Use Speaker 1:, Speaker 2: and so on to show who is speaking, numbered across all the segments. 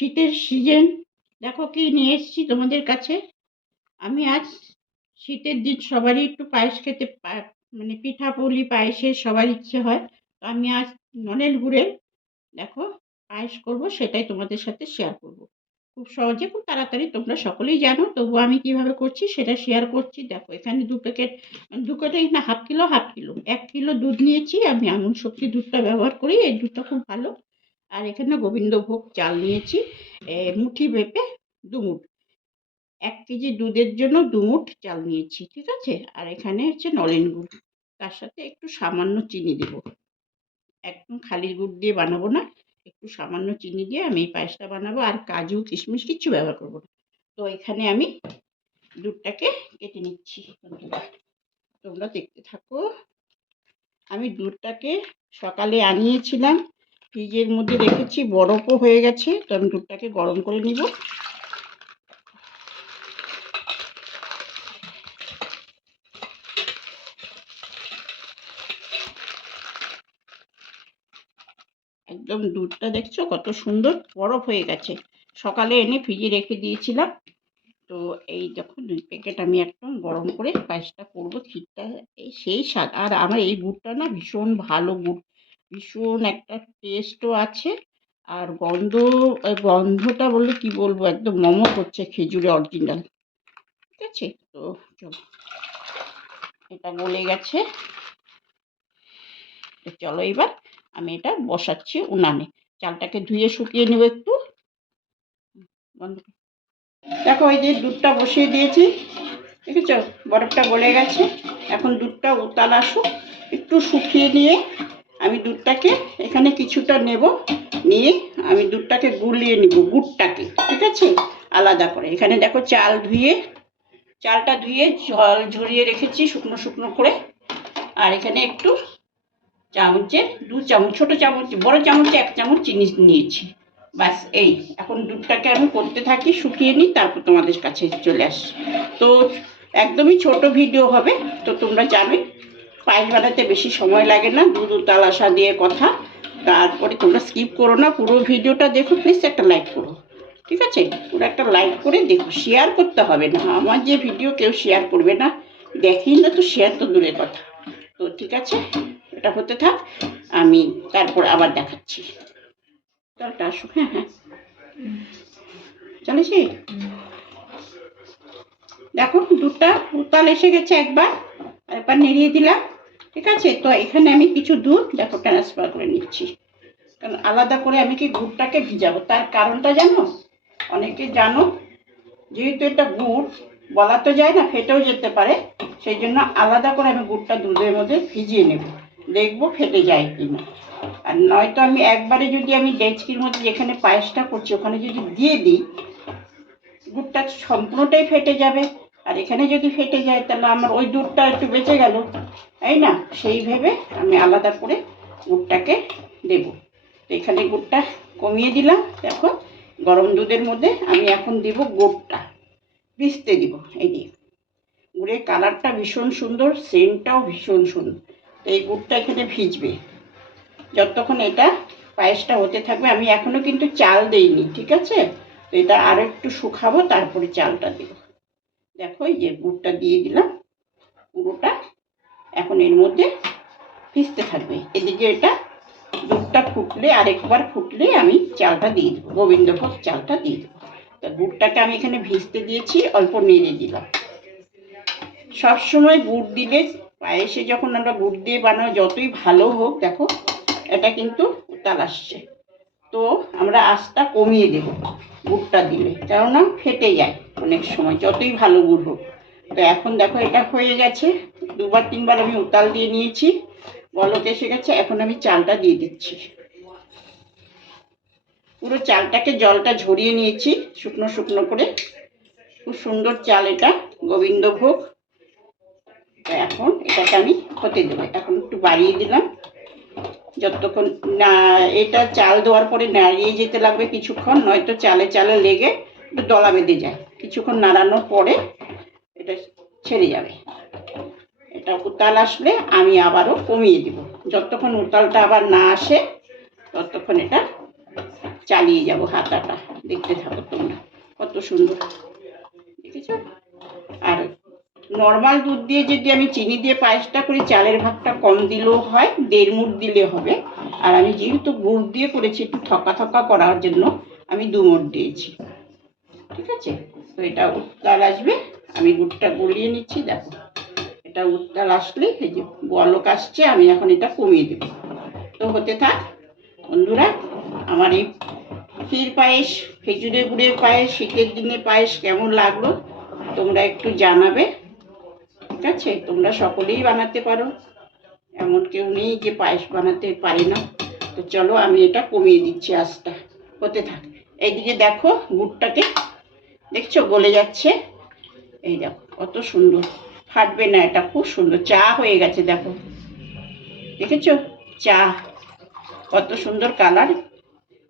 Speaker 1: শীতের সিজন দেখো কি নিয়ে এসেছি তোমাদের কাছে। আমি আজ শীতের দিন সবারই একটু পায়েস খেতে মানে পিঠা, পুলি, পায়েসের সবার ইচ্ছে হয়। তো আমি আজ নলেন গুড়ের, দেখো, পায়েস করব, সেটাই তোমাদের সাথে শেয়ার করব। খুব সহজে, খুব তাড়াতাড়ি তোমরা সকলেই জানো তবু আমি কীভাবে করছি সেটা শেয়ার করছি। দেখো, এখানে দু প্যাকেট দু প্যাকেট না হাফ কিলো হাফ কিলো এক কিলো দুধ নিয়েছি। আমি আঙুল শক্তি দুধটা ব্যবহার করি, এই দুধটা খুব ভালো। আর এখানে গোবিন্দভোগ চাল নিয়েছি মুঠি মেপে দুমুঠ। এক কেজি দুধের জন্য দুমুঠ চাল নিয়েছি, ঠিক আছে? আর এখানে হচ্ছে নলেন গুড়। তার সাথে একটু সামান্য চিনি দেব। একদম খালি গুড় দিয়ে বানাবো না, একটু সামান্য চিনি দিয়ে আমি এই পায়েসটা বানাবো। আর কাজু, কিশমিশ কিচ্ছু ব্যবহার করব না। তো এখানে আমি দুধটাকে কেটে নিচ্ছি। তোমরা দেখতে থাকো। আমি দুধটাকে সকালে আনিয়েছিলাম। ফ্রিজের মধ্যে রেখেছি, বরফও হয়ে গেছে, তো আমি দুধটাকে গরম করে নিব। একদম দুধটা দেখছ কত সুন্দর, বরফ হয়ে গেছে। সকালে এনে ফ্রিজে রেখে দিয়েছিলাম, তো এই দেখো দুই প্যাকেট আমি একদম গরম করে পায়েসটা করব এই সেই স্বাদ। আর আমার এই গুড়টা না ভীষণ ভালো গুড়। ভীষণ একটা টেস্টও আছে। আর গন্ধ গন্ধটা বললে কি বলব, একদম মমো করছে খেজুরে অরিজিনাল ঠিক আছে? তো চলো, এটা গলে গেছে। চলো এবার আমি এটা বসাচ্ছি উনানে। চালটাকে ধুয়ে শুকিয়ে নেব একটু। দেখো ওই যে দুধটা বসিয়ে দিয়েছি। ঠিক আছে? বরফটা গলে গেছে। এখন দুধটা উতাল আসুক। একটু শুকিয়ে নিয়ে আমি দুধটাকে এখানে কিছুটা নেব, নিয়ে আমি দুধটাকে গুলিয়ে নিব, গুড়টাকে, ঠিক আছে? আলাদা করে। এখানে দেখো চাল ধুয়ে, চালটা ধুয়ে জল ঝরিয়ে রেখেছি শুকনো শুকনো করে। আর এখানে একটু চামচে দু চামচ, ছোটো চামচ, বড় চামচে এক চামচ চিনি নিয়েছি। ব্যাস, এই। এখন দুধটাকে আমি করতে থাকি, শুকিয়ে নিই, তারপর তোমাদের কাছে চলে আসি। তো একদমই ছোট ভিডিও হবে, তো তোমরা জানোই পায়েস বানাতে বেশি সময় লাগে না দুধ উতাল আসা দিয়ে কথা। তারপরে তোমরা স্কিপ করো না, পুরো ভিডিওটা দেখো প্লিজ একটা লাইক করো। ঠিক আছে? পুরো একটা লাইক করে দেখো শেয়ার করতে হবে না। আমার যে ভিডিও কেউ শেয়ার করবে না, দেখেই না তো শেয়ার তো দূরের কথা। তো ঠিক আছে? এটা হতে থাক, আমি তারপর আবার দেখাচ্ছি। চলটা আসুক হ্যাঁ হ্যাঁ। চলেছি দেখো দুধটা উতাল এসে গেছে একবার একবার নেড়িয়ে দিলাম। ঠিক আছে? তো এখানে আমি কিছু দুধ, দেখো ট্রান্সফার করে নিচ্ছি। কারণ আলাদা করে আমি কি গুড়টাকে ভিজাবো? তার কারণটা জানো? অনেকে জানো, যেহেতু এটা গুড়, বলা তো যায় না, ফেটেও যেতে পারে। সেই জন্য আলাদা করে আমি গুড়টা দুধের মধ্যে ভিজিয়ে নেব। দেখব ফেটে যায় কি না আর নয়তো আমি একবারে যদি আমি ডেচকির মধ্যে যেখানে পায়েসটা করছি, ওখানে যদি দিয়ে দিই দুধটা সম্পূর্ণটাই ফেটে যাবে। আর এখানে যদি ফেটে যায়, তাহলে আমার ওই দুধটা একটু বেঁচে গেল। তাই না? সেই ভেবে আমি আলাদা করে গুড়টাকে দেব। তো এখানে গুড়টা কমিয়ে দিলাম। দেখো, গরম দুধের মধ্যে আমি এখন দেব গুড়টা। ভিজতে দিব, এই দিয়ে। গুড়ের কালারটা ভীষণ সুন্দর, সেন্টটাও ভীষণ সুন্দর। তো এই গুড়টা এখানে ভিজবে। যতক্ষণ এটা পায়েসটা হতে থাকবে, আমি এখনও কিন্তু চাল দেইনি, ঠিক আছে? তো এটা আরও একটু শুকাবো, তারপরে চালটা দেবো। দেখো এই যে গুড়টা দিয়ে দিলাম। পুরোটা এখন এর মধ্যে ভিজতে থাকবে। এদিকে এটা দুধটা ফুটলে আরেকবার ফুটলে আমি চালটা দিয়ে দেবো। গোবিন্দভোগ চালটা দিয়ে দেবো। তা গুড়টাকে আমি এখানে ভিজতে দিয়েছি, অল্প নেড়ে দিলাম। সবসময় গুড় দিলে পায়েসে যখন আমরা গুড় দিয়ে বানাই, যতই ভালো হোক, দেখো, এটা কিন্তু উতাল আসছে। তো আমরা আঁচটা কমিয়ে দেব গুড়টা দিলে, কেননা ফেটে যায়। অনেক সময়, যতই ভালো গুড় হোক। তো এখন দেখো এটা হয়ে গেছে। দুবার, তিনবার আমি উতাল দিয়ে নিয়েছি। বলক এসে গেছে এখন আমি চালটা দিয়ে দিচ্ছি। পুরো চালটাকে জলটা ঝরিয়ে নিয়েছি, শুকনো শুকনো করে। খুব সুন্দর চাল এটা, গোবিন্দভোগ। এখন এটাকে আমি হতে দেবো। এখন একটু বাড়িয়ে দিলাম। যতক্ষণ না, এটা চাল দেওয়ার পরে নাড়িয়ে যেতে লাগবে কিছুক্ষণ, নয়তো চালে চালে লেগে দলা বেঁধে যায়। কিছুক্ষণ নাড়ানোর পরে এটা ছেড়ে যাবে। এটা উতাল আসলে আমি আবারও কমিয়ে দিব। যতক্ষণ উতালটা আবার না আসে, ততক্ষণ এটা চালিয়ে যাব হাতাটা। দেখতে থাকো তোমরা, কত সুন্দর। দেখেছ? আর নর্মাল দুধ দিয়ে যদি আমি চিনি দিয়ে পায়েসটা করি, চালের ভাগটা কম দিলেও হয়, দেড় মুঠ দিলে হবে। আর আমি যেহেতু গুড় দিয়ে করেছি, একটু থকা থকা করার জন্য আমি দু মুঠ দিয়েছি। আছে? তো এটা উত্তাল আসবে। আমি গুড়টা গলিয়ে নিচ্ছি, দেখো। এটা উত্তাল আসলে এই যে বলক আসছে, আমি এখন এটা কমিয়ে দেবো। তো হতে থাক, বন্ধুরা, আমার এই ক্ষীর পায়েস, খেজুরের গুড়ের পায়েস, শীতের দিনে পায়েস কেমন লাগল, তোমরা একটু জানাবে। ঠিক আছে? তোমরা সকলেই বানাতে পারো। এমন কেউ নেই যে পায়েস বানাতে পারে না। তো চলো, আমি এটা কমিয়ে দিচ্ছি আস্তা হতে থাক। এইদিকে দেখো, গুড়টাকে দেখছ, গলে যাচ্ছে। এই দেখো, কত সুন্দর। ফাটবে না, এটা খুব সুন্দর। চা হয়ে গেছে, দেখো। দেখেছ? চা। কত সুন্দর কালার।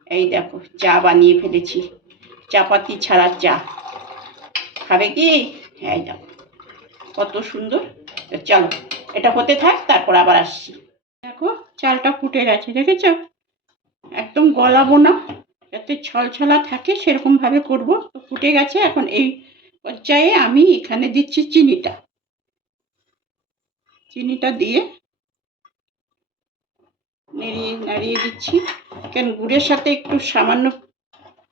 Speaker 1: এই দেখো, চা বানিয়ে ফেলেছি। চাপাতি ছাড়া চা। খাবে কি? এই দেখো, কত সুন্দর। চলো, এটা হতে থাক, তারপর আবার আসছি। দেখো, চালটা ফুটে গেছে, দেখেছ? একদম গলাবো না। যাতে ছলছলা থাকে, সেরকমভাবে করব। তো ফুটে গেছে এখন এই পর্যায়ে আমি এখানে দিচ্ছি চিনিটা। চিনিটা দিয়ে নেড়িয়ে নাড়িয়ে দিচ্ছি। কেন, গুড়ের সাথে একটু সামান্য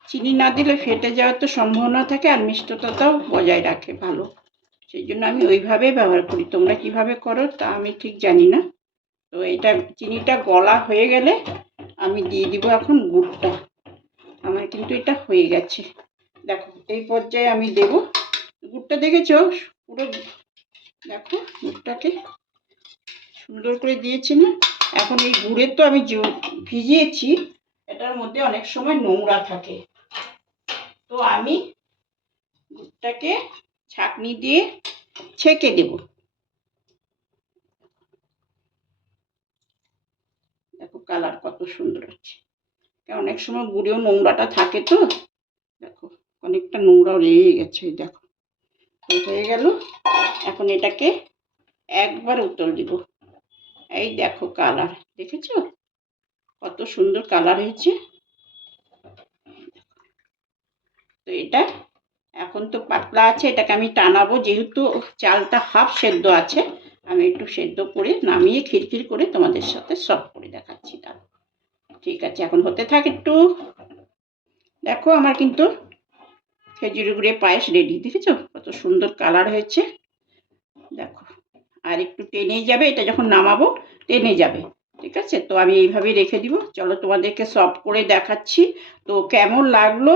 Speaker 1: চিনি না দিলে ফেটে যাওয়ার তো সম্ভাবনা থাকে আর মিষ্টতাটাও বজায় রাখে ভালো। সেই জন্য আমি ওইভাবে ব্যবহার করি। তোমরা কীভাবে করো তা আমি ঠিক জানি না। তো এটা, চিনিটা গলা হয়ে গেলে আমি দিয়ে দিব এখন গুড়টা। আমার কিন্তু এটা হয়ে গেছে। দেখো, এই পর্যায়ে আমি দেব। গুড়টা দেখেছ? পুরো, দেখো, গুড়টাকে সুন্দর করে দিয়েছি না? এখন এই গুড়ের তো আমি ভিজিয়েছি, এটার মধ্যে অনেক সময় নোংরা থাকে। তো আমি গুড়টাকে ছাঁকনি দিয়ে ছেঁকে দেব। দেখো, কালার কত সুন্দর আছে অনেক সময় গুড়েও নোংরাটা থাকে তো। দেখো, অনেকটা নোংরা লেগে গেছে দেখো। হয়ে গেল। এখন এটাকে একবার উতল দিব। এই দেখো কালার, দেখেছ? কত সুন্দর কালার হয়েছে। তো এটা এখন তো পাতলা আছে, এটাকে আমি টানাবো। যেহেতু চালটা হাফ সেদ্ধ আছে, আমি একটু সেদ্ধ করে নামিয়ে খিরখির করে তোমাদের সাথে সব করে দেখাচ্ছি তার ঠিক আছে, এখন হতে থাক একটু। দেখো আমার কিন্তু খেজুরি গুড়ে পায়েস রেডি দেখেছ? কত সুন্দর কালার হয়েছে। দেখো, আর একটু টেনে যাবে, এটা যখন নামাবো, টেনে যাবে, ঠিক আছে? তো আমি এইভাবেই রেখে দিব। চলো তোমাদেরকে সফট করে দেখাচ্ছি। তো কেমন লাগল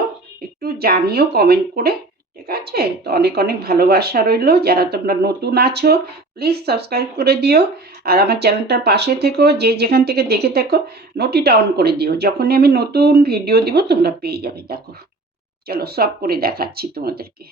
Speaker 1: একটু জানিও কমেন্ট করে। ঠিক আছে? তো অনেক অনেক ভালোবাসা রইল। যারা তোমরা নতুন আছো প্লিজ সাবস্ক্রাইব করে দিও। আর আমার চ্যানেলটার পাশে থেকো যে যেখান থেকে দেখে থাকো নোটিটা অন করে দিও। যখনই আমি নতুন ভিডিও দিব, তোমরা পেয়ে যাবে। দেখো, চলো সব করে দেখাচ্ছি তোমাদেরকে।